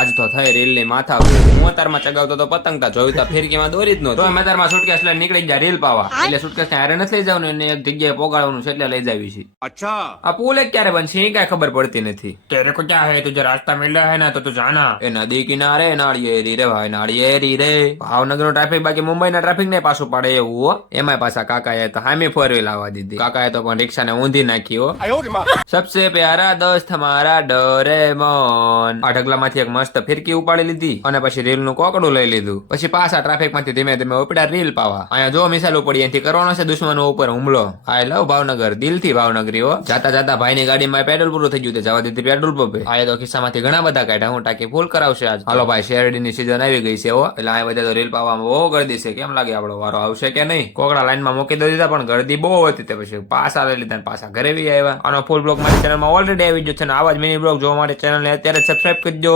આજ તો થઈ રીલ ની માથા હું અત્યારમાં ચગાવતો તો પતંગ તા જોયું તા ફિરકીમાં દોરી જ નહોતી. તો મેં તારમાં સુટકેસ લઈને નીકળી ગયા રીલ પાવા. એટલે સુટકેસ ને હારે નથી લઈ જવાનું, એને એક જગ્યાએ પોગાડવાનું છે એટલે લઈ જાવી છે. अच्छा આ પુલ એક ક્યારે બનશે એ કઈ ખબર પડતી નથી. તેરે કો ક્યાં હે, તુજે રાસ્તા મિલા હે ના તો તું જાના. એ નદી કિનારે નાળિયેરી રે ભાઈ નાળિયેરી રે. ભાવનગર નો ટ્રાફિક બાકી મુંબઈ ના ટ્રાફિક ને પાછું પડે એવું હો. એમાં પાછા કાકાએ તો હામી ફોર વ્હીલ આવવા દીધી. કાકાએ તો પણ રિક્ષા ને ઊંધી નાખી હો. સબસે પ્યારા દોસ્ત હમારા ડોરેમોન. આ ઢગલામાંથી એક મસ્ત ફિરકી ઉપાડી લીધી અને પછી રીલ નું કોકડું લઈ લીધું. પછી પાછા ટ્રાફિક માંથી ધીમે ધીમે ઉપડ્યા રીલ પાવા. અહીંયા જો મિસાલ ઉપડી એથી કરવાનો છે દુશ્મનો ઉપર હુમલો. આઈ લવ ભાવનગર, દિલ થી ભાવનગરી હો. જાતા જાતા ભાઈ ની ગાડીમાં પેટ્રોલ પૂરું થઈ ગયું તે જવા દીધી પેટ્રોલ પંપે. આ તો ખિસ્સામાંથી ઘણા બધા કાઢ્યા, હું ટાંકી ફૂલ કરાવશે આજ. હાલો ભાઈ શેરડી ની સીઝન આવી ગઈ છે હો. એટલે આ બધા તો રીલ પાવામાં બહુ ગરદી છે. કેમ લાગે આપણો વારો આવશે કે નહીં? કોકડા લાઈન માં મૂકી દીધા પણ ગરદી બહુ હતી. તે પછી પાછા લઈ લીધા પાછા ઘરે બી આવ્યા. આનો ફૂલ બ્લોગ મારી ચેનલમાં ઓલરેડી આવી ગયો છે. આવા જ મિની બ્લોગ જોવા માટે ચેનલને અત્યારે સબસ્ક્રાઇબ કરજો.